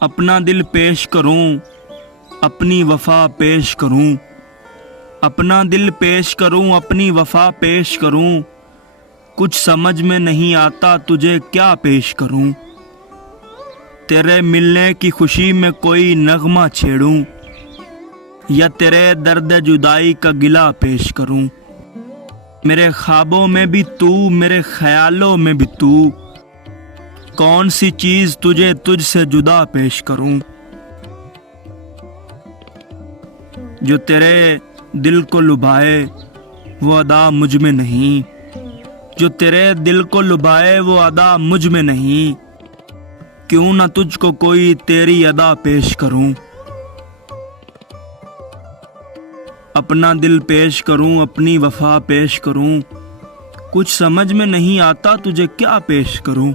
اپنا دل پیش کروں، اپنی وفا پیش کروں، اپنا دل پیش کروں، اپنی وفا پیش کروں، کچھ سمجھ میں نہیں آتا تجھے کیا پیش کروں، تیرے ملنے کی خوشی میں کوئی نغمہ چھیڑوں یا تیرے درد جدائی کا گلہ پیش کروں، میرے خوابوں میں بھی تو، میرے خیالوں میں بھی تو، کون سی چیز تجھ سے جدا پیش کروں، جو تیرے دل کو لبھائے وہ ادا مجھ میں نہیں، جو تیرے دل کو لبھائے وہ ادا مجھ میں نہیں، کیوں نہ تجھ کو کوئی تیری ادا پیش کروں، اپنا دل پیش کروں، اپنی وفا پیش کروں، کچھ سمجھ میں نہیں آتا تجھے کیا پیش کروں۔